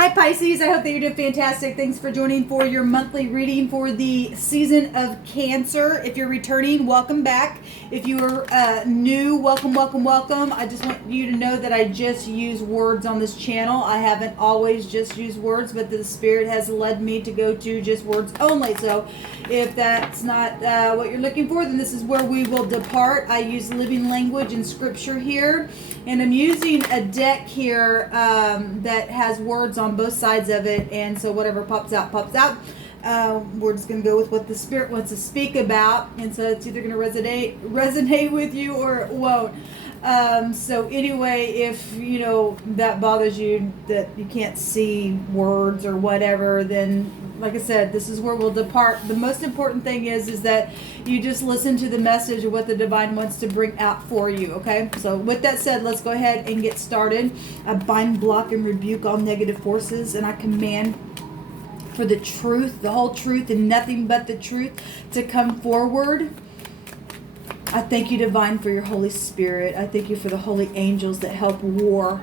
Hi Pisces, I hope that you're doing fantastic. Thanks for joining for your monthly reading for the season of Cancer. If you're returning, welcome back. If you are new, welcome, welcome, welcome. I just want you to know that I just use words on this channel. I haven't always just used words, but the Spirit has led me to go to just words only. So if that's not what you're looking for, then this is where we will depart. I use living language and scripture here. And I'm using a deck here that has words on both sides of it, and so whatever pops out, pops out. We're just going to go with what the Spirit wants to speak about, and so it's either going to resonate with you or it won't. So anyway, if you know that bothers you, that you can't see words or whatever, then like I said, this is where we'll depart. The most important thing is that you just listen to the message of what the divine wants to bring out for you, okay? So with that said, let's go ahead and get started. I bind, block, and rebuke all negative forces, and I command for the truth, the whole truth, and nothing but the truth to come forward. I thank you, divine, for your Holy Spirit. I thank you for the holy angels that help war.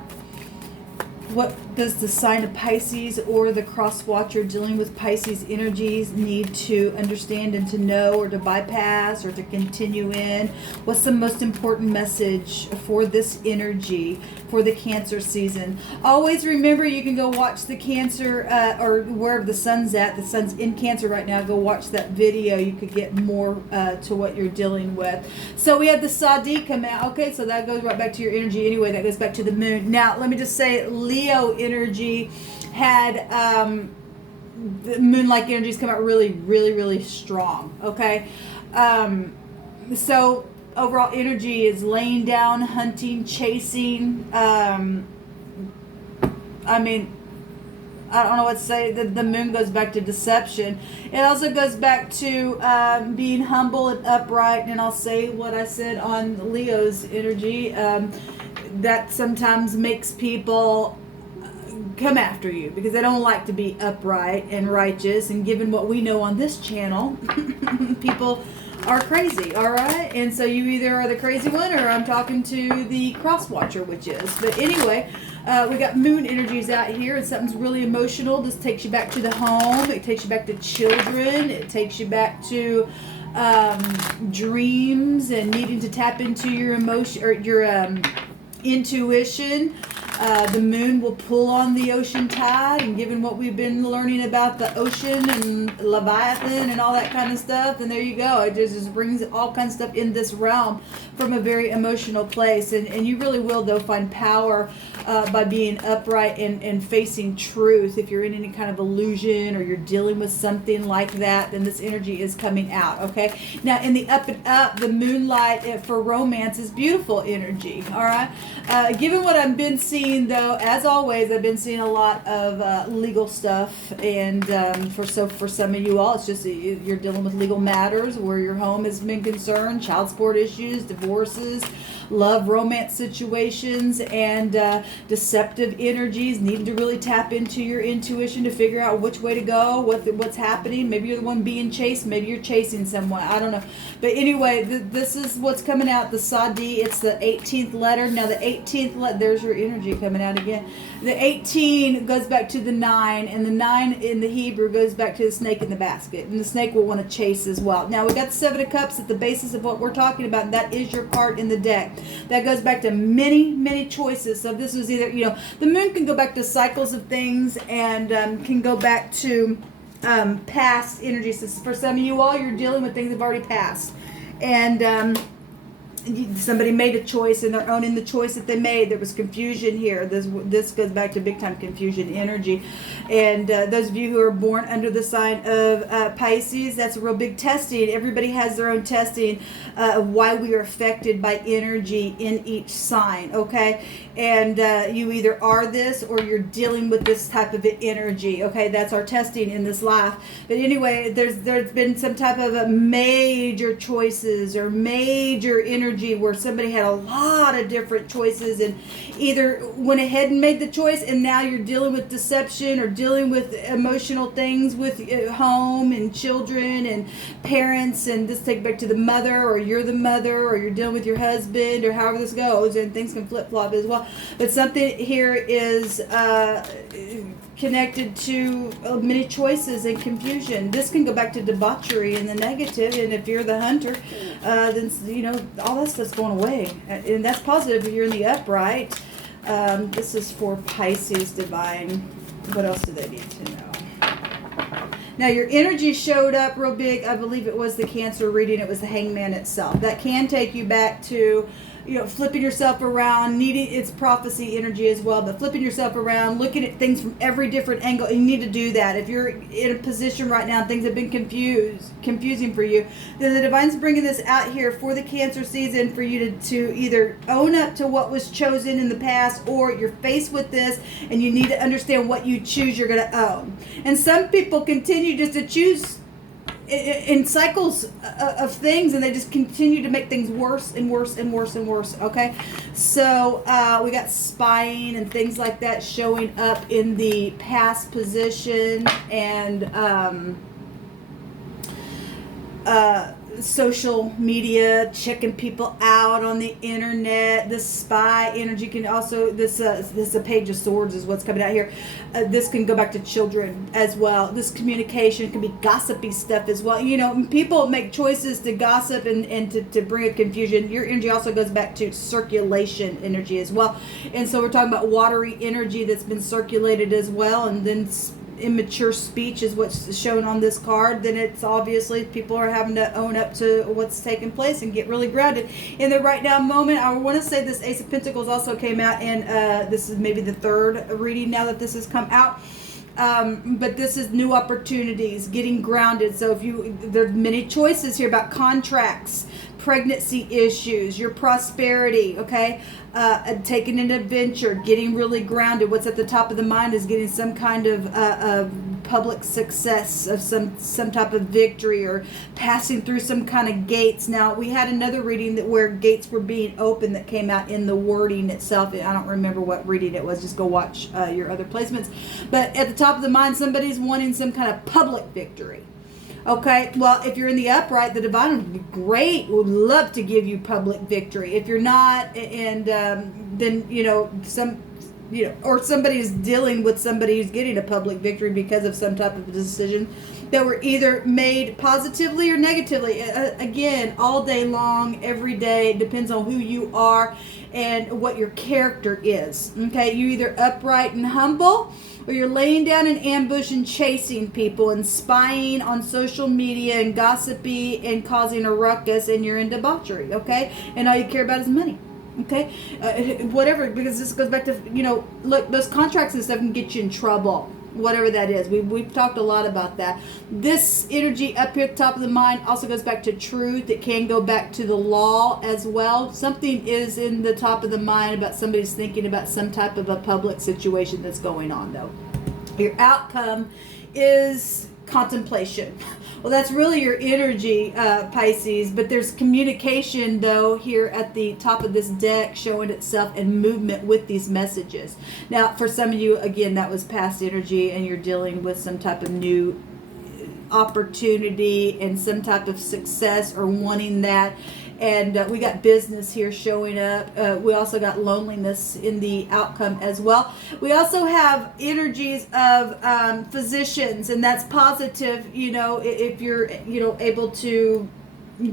What does the sign of Pisces or the cross watcher dealing with Pisces energies need to understand and to know, or to bypass, or to continue in? What's the most important message for this energy for the Cancer season? Always remember, you can go watch the Cancer or wherever the sun's at. The sun's in Cancer right now. Go watch that video. You could get more to what you're dealing with. So we had the ShAhH come out. Okay, so that goes right back to your energy anyway. That goes back to the moon. Now, let me just say, Leo energy had the moon-like energies come out really, really, really strong. Okay, so overall energy is laying down, hunting, chasing. I mean, I don't know what to say. The moon goes back to deception. It also goes back to being humble and upright. And I'll say what I said on Leo's energy. That sometimes makes people come after you because they don't like to be upright and righteous. And given what we know on this channel, people are crazy, all right? And so you either are the crazy one, or I'm talking to the cross watcher, which is. But anyway, we got moon energies out here, and something's really emotional. This takes you back to the home. It takes you back to children. It takes you back to dreams and needing to tap into your emotion or your intuition. The moon will pull on the ocean tide, and given what we've been learning about the ocean and Leviathan and all that kind of stuff, and there you go. It just brings all kinds of stuff in this realm from a very emotional place. And you really will, though, find power by being upright and facing truth. If you're in any kind of illusion or you're dealing with something like that, then this energy is coming out, okay? Now, in the up and up, the moonlight for romance is beautiful energy, all right? Given what I've been seeing, though, as always, I've been seeing a lot of legal stuff, and for some of you all, it's just you're dealing with legal matters where your home has been concerned, child support issues, divorces, love, romance situations, and deceptive energies, needing to really tap into your intuition to figure out which way to go, what's happening. Maybe you're the one being chased, maybe you're chasing someone, I don't know. But anyway, this is what's coming out, the ShAhH. It's the 18th letter. Now the 18th letter, there's your energy coming out again. The 18 goes back to the 9, and the 9 in the Hebrew goes back to the snake in the basket, and the snake will want to chase as well. Now we got the 7 of Cups at the basis of what we're talking about, and that is your card in the deck. That goes back to many, many choices. So this was either, the moon can go back to cycles of things, and can go back to past energies. So for some of you all, you're dealing with things that have already passed, and somebody made a choice and they're owning the choice that they made. There was confusion here. This goes back to big time confusion energy. And those of you who are born under the sign of Pisces, that's a real big testing. Everybody has their own testing of why we are affected by energy in each sign, okay? And you either are this or you're dealing with this type of energy, okay? That's our testing in this life. But anyway, there's been some type of major choices or major energy energy where somebody had a lot of different choices and either went ahead and made the choice, and now you're dealing with deception or dealing with emotional things with home and children and parents, and this take back to the mother, or you're the mother, or you're dealing with your husband, or however this goes, and things can flip-flop as well. But something here is connected to many choices and confusion. This can go back to debauchery and the negative, and if you're the hunter, then all that stuff's going away, and that's positive if you're in the upright. This is for Pisces divine. What else do they need to know? Now your energy showed up real big. I believe it was the Cancer reading. It was the Hangman itself. That can take you back to flipping yourself around, needing, it's prophecy energy as well, but flipping yourself around, looking at things from every different angle. You need to do that. If you're in a position right now, things have been confusing for you, then the Divine's bringing this out here for the Cancer season for you to either own up to what was chosen in the past, or you're faced with this and you need to understand what you choose you're going to own. And some people continue just to choose in cycles of things, and they just continue to make things worse and worse and worse and worse. Okay, so we got spying and things like that showing up in the past position, and social media, checking people out on the internet. The spy energy can also, this is a Page of Swords is what's coming out here. This can go back to children as well. This communication can be gossipy stuff as well. People make choices to gossip and to bring a confusion. Your energy also goes back to circulation energy as well. And so we're talking about watery energy that's been circulated as well, and then immature speech is what's shown on this card. Then it's obviously people are having to own up to what's taking place and get really grounded in the right now moment. I want to say this Ace of Pentacles also came out, and this is maybe the third reading now that this has come out. But this is new opportunities, getting grounded. So there's many choices here about contracts, pregnancy issues, your prosperity, okay? Taking an adventure, getting really grounded. What's at the top of the mind is getting some kind of public success, of some type of victory, or passing through some kind of gates. Now, we had another reading where gates were being opened that came out in the wording itself. I don't remember what reading it was. Just go watch your other placements. But at the top of the mind, somebody's wanting some kind of public victory. Okay, well, if you're in the upright, the Divine would be great, would love to give you public victory. If you're not, and then, or somebody's dealing with somebody who's getting a public victory because of some type of decision that were either made positively or negatively. Again, all day long, every day, it depends on who you are and what your character is. Okay, you're either upright and humble, or you're laying down an ambush and chasing people and spying on social media and gossipy and causing a ruckus, and you're in debauchery, okay? And all you care about is money, okay? Whatever, because this goes back to, look, those contracts and stuff can get you in trouble, whatever that is. We've talked a lot about that. This energy up here at the top of the mind also goes back to truth. It can go back to the law as well. Something is in the top of the mind about somebody's thinking about some type of a public situation that's going on, though. Your outcome is contemplation. Well, that's really your energy, Pisces, but there's communication, though, here at the top of this deck showing itself and movement with these messages. Now, for some of you, again, that was past energy, and you're dealing with some type of new opportunity and some type of success or wanting that. And we got business here showing up. We also got loneliness in the outcome as well. We also have energies of physicians, and that's positive, if you're, able to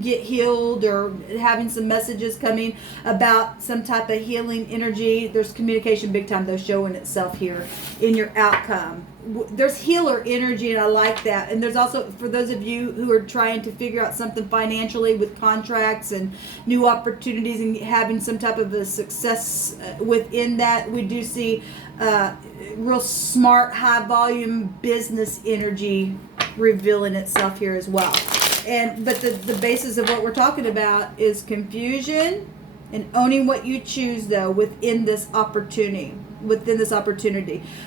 get healed, or having some messages coming about some type of healing energy. There's communication big time, though, showing itself here in your outcome. There's healer energy, and I like that. And there's also, for those of you who are trying to figure out something financially with contracts and new opportunities and having some type of a success within that, we do see real smart, high volume business energy revealing itself here as well. But the basis of what we're talking about is confusion and owning what you choose, though, within this opportunity.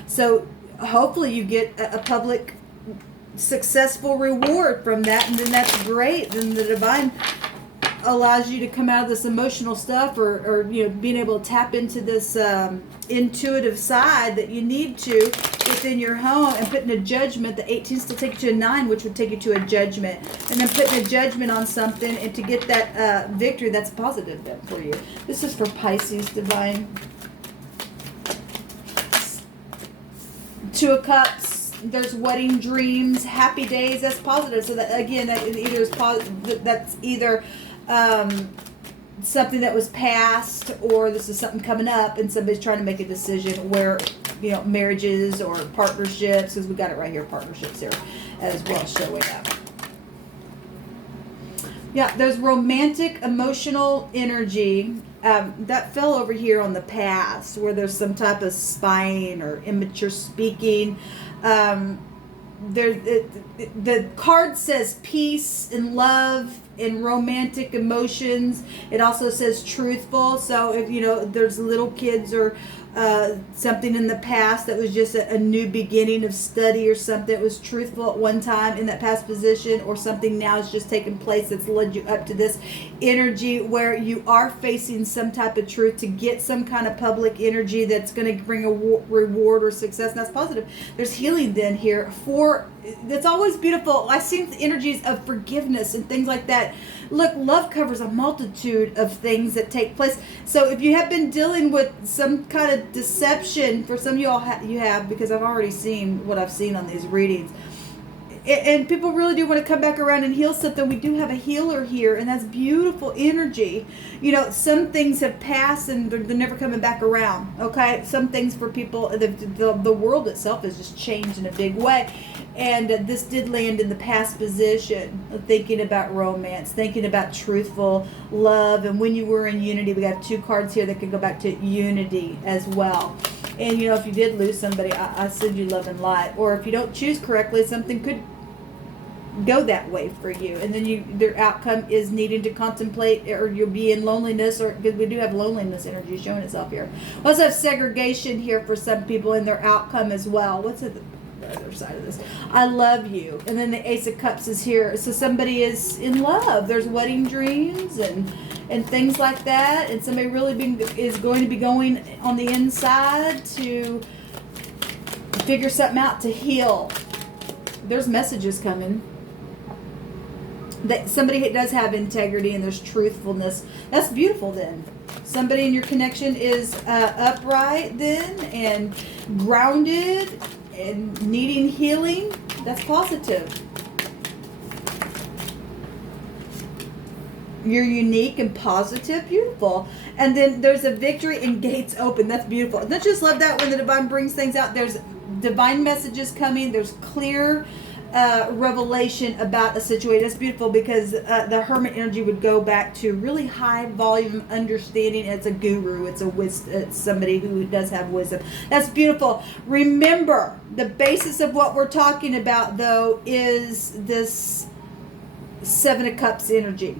So hopefully you get a public successful reward from that, and then that's great. Then the Divine allows you to come out of this emotional stuff, or being able to tap into this intuitive side that you need to within your home, and putting a judgment. The 18 still take you to a 9, which would take you to a judgment, and then putting a judgment on something, and to get that victory. That's positive then for you. This is for Pisces divine. 2 of Cups. There's wedding dreams, happy days. That's positive. So that again, that either is positive. That's either something that was past, or this is something coming up, and somebody's trying to make a decision where, marriages or partnerships, because we got it right here, partnerships here as well showing up. Yeah, there's romantic, emotional energy that fell over here on the past, where there's some type of spying or immature speaking. The card says peace and love and romantic emotions. It also says truthful. So if there's little kids or something in the past that was just a new beginning of study, or something that was truthful at one time in that past position, or something now is just taking place that's led you up to this energy where you are facing some type of truth to get some kind of public energy that's going to bring a reward or success, and that's positive. There's healing then here. That's always beautiful. I see the energies of forgiveness and things like that. Look, love covers a multitude of things that take place. So if you have been dealing with some kind of deception, for some of you all you have, because I've already seen what I've seen on these readings, and people really do want to come back around and heal something. We do have a healer here, and that's beautiful energy. Some things have passed and they're never coming back around. Okay, some things for people, the world itself has just changed in a big way. And this did land in the past position, thinking about romance, thinking about truthful love. And when you were in unity, we got 2 cards here that could go back to unity as well. And, if you did lose somebody, I send you love and light. Or if you don't choose correctly, something could go that way for you. And then their outcome is needing to contemplate, or you'll be in loneliness, or because we do have loneliness energy showing itself here. We also have segregation here for some people in their outcome as well. What's it? The other side of this, I love you, and then the Ace of Cups is here, so somebody is in love. There's wedding dreams and things like that, and somebody really is going to be going on the inside to figure something out, to heal. There's messages coming that somebody does have integrity, and there's truthfulness. That's beautiful then. Somebody in your connection is upright then, and grounded, and needing healing. That's positive. You're unique and positive. Beautiful. And then there's a victory and gates open. That's beautiful. Don't you just love that when the divine brings things out? There's divine messages coming. There's clear revelation about a situation. That's beautiful, because the hermit energy would go back to really high volume understanding. It's a guru. It's somebody who does have wisdom. That's beautiful. Remember, the basis of what we're talking about, though, is this 7 of Cups energy.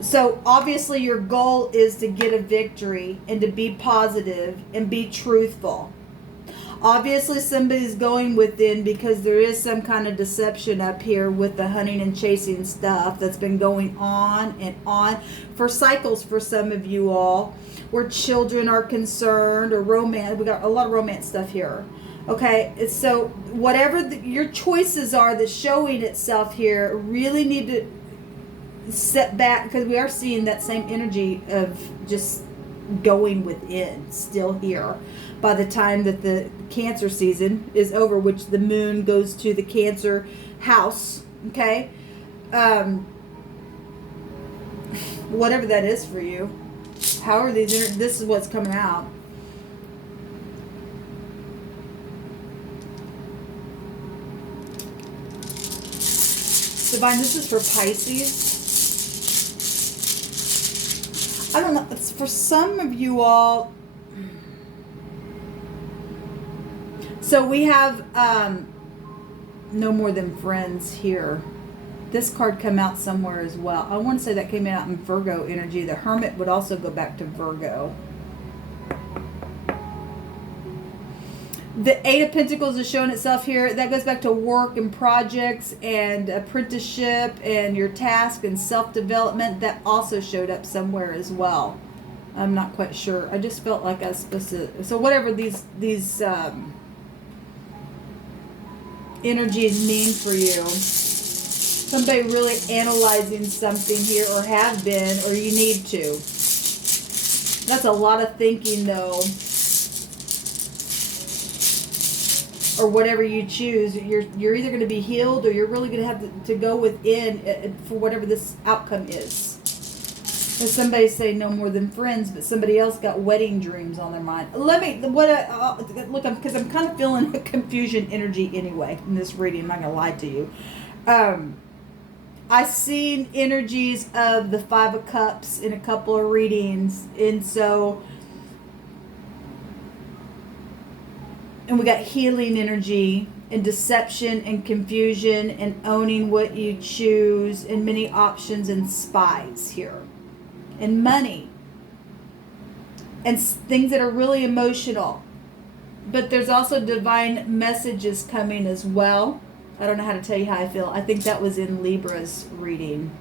So obviously your goal is to get a victory and to be positive and be truthful. Obviously somebody's going within, because there is some kind of deception up here with the hunting and chasing stuff that's been going on and on for cycles for some of you all, where children are concerned, or romance. We got a lot of romance stuff here. Okay, so whatever your choices are that's showing itself here, really need to set back, because we are seeing that same energy of just going within still here by the time that the Cancer season is over, which the moon goes to the Cancer house. Okay, whatever that is for you, however this is what's coming out. Divine, this is for Pisces. I don't know, it's for some of you all. So we have no more than friends here. This card come out somewhere as well. I want to say that came out in Virgo energy. The Hermit would also go back to Virgo. The Eight of Pentacles is showing itself here. That goes back to work and projects and apprenticeship and your task and self-development. That also showed up somewhere as well. I'm not quite sure. I just felt like I was supposed to. So whatever these energies mean for you, somebody really analyzing something here, or have been, or you need to. That's a lot of thinking, though. Or whatever you choose, you're either going to be healed, or you're really going to have to go within for whatever this outcome is. And somebody say no more than friends, but somebody else got wedding dreams on their mind. Look, because I'm kind of feeling a confusion energy anyway in this reading. I'm not going to lie to you. I seen energies of the Five of Cups in a couple of readings, and so. And we got healing energy and deception and confusion and owning what you choose and many options and spies here. And money. And things that are really emotional. But there's also divine messages coming as well. I don't know how to tell you how I feel. I think that was in Libra's reading.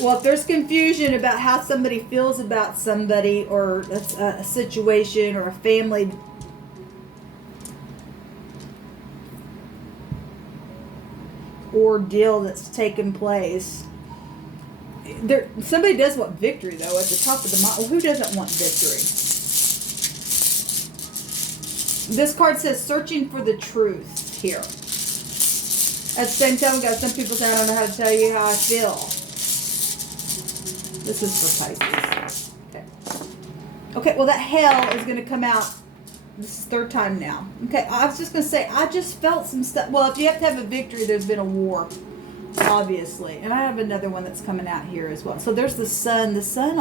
Well, if there's confusion about how somebody feels about somebody, or a situation, or a family ordeal that's taken place, somebody does want victory, though, at the top of the mind. Well, who doesn't want victory? This card says searching for the truth here. At the same time, we got some people saying, I don't know how to tell you how I feel. This is for Pisces. Okay, well, that hell is going to come out. This is third time now. Okay, I was just going to say, I just felt some stuff. Well, if you have to have a victory, there's been a war, obviously. And I have another one that's coming out here as well. So there's the sun. The sun,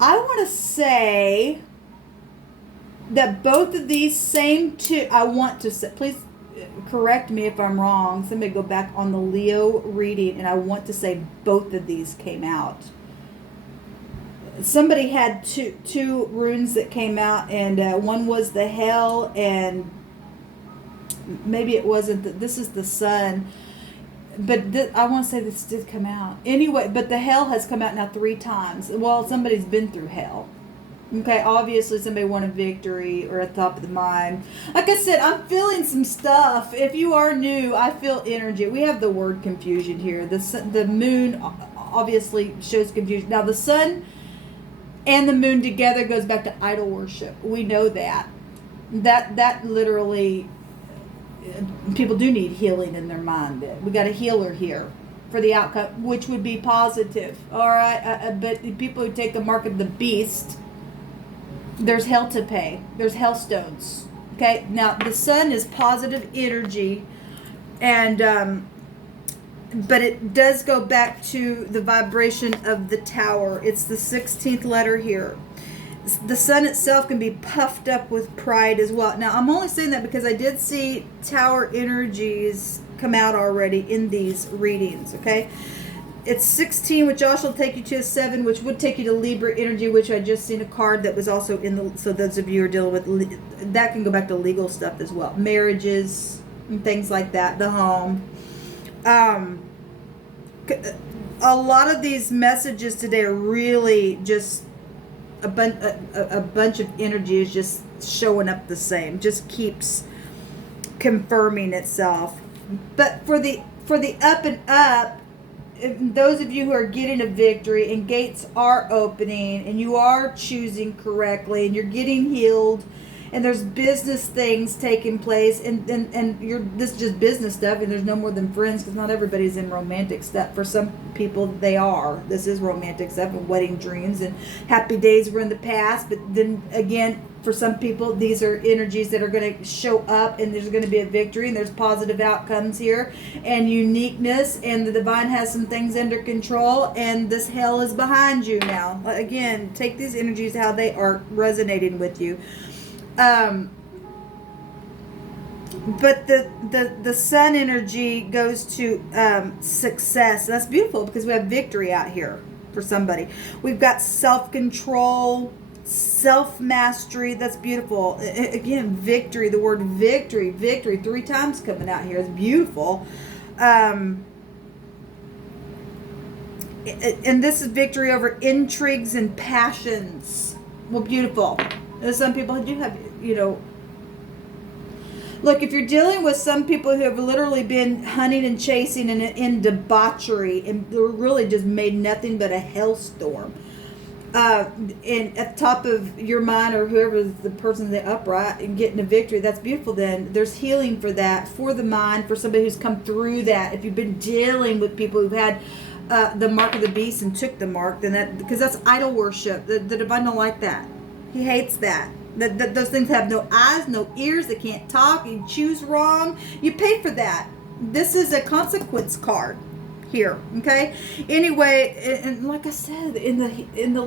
I want to say that both of these same two, I want to say, please correct me if I'm wrong. Somebody go back on the Leo reading, and I want to say both of these came out. Somebody had two runes that came out, and one was the hell, and maybe it wasn't. This is the sun, but I want to say this did come out anyway. But the hell has come out now 3 times. Well, somebody's been through hell. Okay, obviously somebody won a victory or at the top of the mind. Like I said, I'm feeling some stuff. If you are new, I feel energy. We have the word confusion here. The moon obviously shows confusion. Now the sun and the moon together goes back to idol worship. We know that. That literally, people do need healing in their mind. We got a healer here for the outcome, which would be positive. All right, but the people who take the mark of the beast, there's hell to pay. There's hellstones. Okay, now the sun is positive energy, and but it does go back to the vibration of the tower. It's the 16th letter here. The sun itself can be puffed up with pride as well. Now, I'm only saying that because I did see tower energies come out already in these readings, okay? It's 16, which also take you to a 7, which would take you to Libra energy, which I just seen a card that was also in the, so those of you who are dealing with, that can go back to legal stuff as well. Marriages and things like that, the home. A lot of these messages today are really just a bunch of energy is just showing up the same, just keeps confirming itself. But for the up and up, those of you who are getting a victory and gates are opening and you are choosing correctly and you're getting healed and there's business things taking place, and you're, this is just business stuff, and there's no more than friends, because not everybody's in romantic stuff. For some people they are. This is romantic stuff and wedding dreams and happy days were in the past, but then again, for some people these are energies that are going to show up, and there's going to be a victory, and there's positive outcomes here and uniqueness, and the divine has some things under control, and this hell is behind you now. Again, take these energies how they are resonating with you. But the sun energy goes to success. That's beautiful because we have victory out here for somebody. We've got self-control, self-mastery. That's beautiful. Again, victory, the word victory, 3 times coming out here. It's beautiful. And this is victory over intrigues and passions. Well, beautiful. There's some people who do have, look, if you're dealing with some people who have literally been hunting and chasing and in debauchery and they're really just made nothing but a hellstorm, and at the top of your mind, or whoever's the person in the upright, and getting a victory, that's beautiful. Then there's healing for that, for the mind, for somebody who's come through that. If you've been dealing with people who've had the mark of the beast and took the mark, then that, because that's idol worship. The divine don't like that. He hates that. That those things have no eyes, no ears, they can't talk, you choose wrong, you pay for that. This is a consequence card here, okay? Anyway, and like I said, in the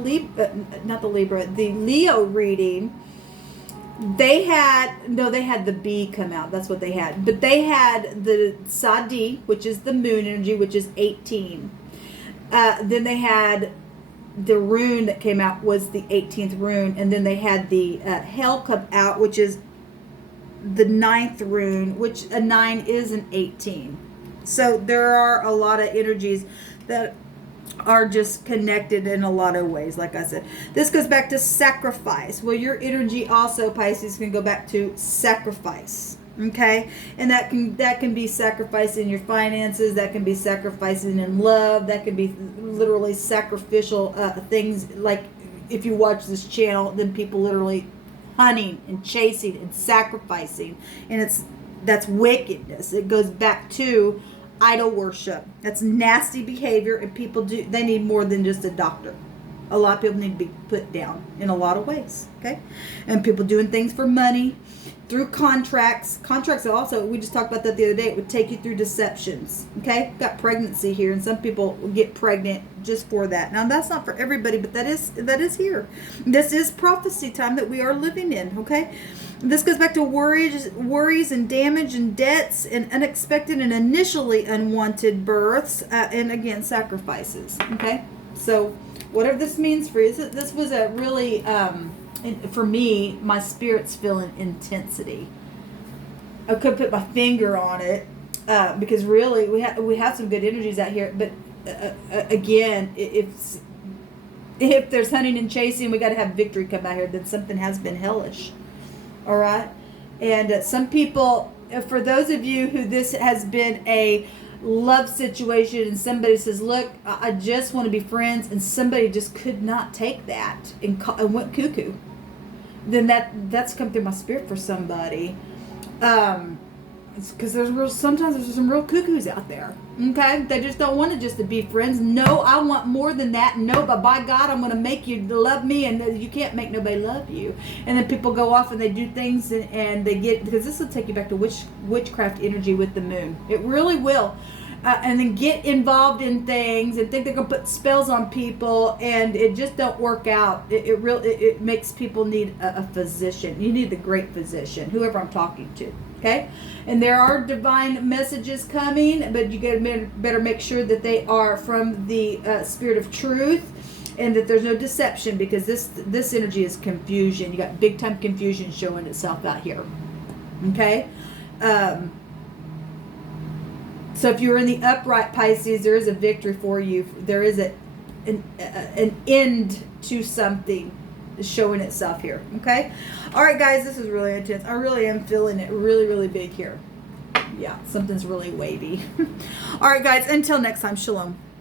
Leo reading, they had the bee come out. That's what they had. But they had the Sadi, which is the moon energy, which is 18. Then they had the rune that came out was the 18th rune, and then they had the hell come out, which is the 9th rune, which a 9 is an 18. So there are a lot of energies that are just connected in a lot of ways. Like I said, this goes back to sacrifice. Well, your energy also, Pisces, can go back to sacrifice. Okay, and that can be sacrificing your finances, that can be sacrificing in love, that can be literally sacrificial things. Like if you watch this channel, then people literally hunting and chasing and sacrificing, and that's wickedness. It goes back to idol worship. That's nasty behavior, and they need more than just a doctor. A lot of people need to be put down in a lot of ways. Okay, and people doing things for money. Through contracts also, we just talked about that the other day, it would take you through deceptions. Okay, got pregnancy here, and some people get pregnant just for that. Now that's not for everybody, but that is here. This is prophecy time that we are living in. Okay, this goes back to worries and damage and debts and unexpected and initially unwanted births, and again sacrifices. Okay, so whatever this means for you, this was a really for me, my spirit's feeling intensity. I couldn't put my finger on it because really we have some good energies out here. But again, if there's hunting and chasing, we got to have victory come out here. Then something has been hellish. All right, and some people, for those of you who this has been a love situation and somebody says, look, I just want to be friends, and somebody just could not take that and went cuckoo, then that's come through my spirit for somebody. It's because sometimes there's some real cuckoos out there. Okay, they just don't want to be friends. No, I want more than that. No, but by God, I'm going to make you love me, and you can't make nobody love you. And then people go off and they do things, and they get, because this will take you back to witchcraft energy with the moon. It really will. And then get involved in things and think they're going to put spells on people, and it just don't work out. It makes people need a physician. You need the great physician, whoever I'm talking to. Okay, and there are divine messages coming, but you better make sure that they are from the spirit of truth, and that there's no deception, because this energy is confusion. You got big time confusion showing itself out here. Okay, so if you're in the upright, Pisces, there is a victory for you. There is an end to something showing itself here. Okay, all right, guys, this is really intense. I really am feeling it really, really big here. Yeah, something's really wavy. All right, guys, until next time, shalom.